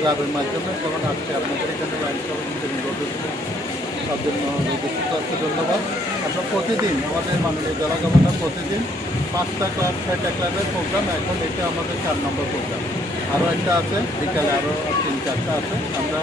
ক্লাবের মাধ্যমে। যখন আজকে আপনাদের এখানে লাইন তার জন্য ধন্যবাদ। আমরা প্রতিদিন আমাদের মাননীয় জেলা গভর্নর প্রতিদিন পাঁচটা ক্লাব, ছয়টা ক্লাবের প্রোগ্রাম। এখন এটা আমাদের চার নম্বর প্রোগ্রাম। আরও একটা আছে, বিকালে আরও তিন, চারটা আছে। আমরা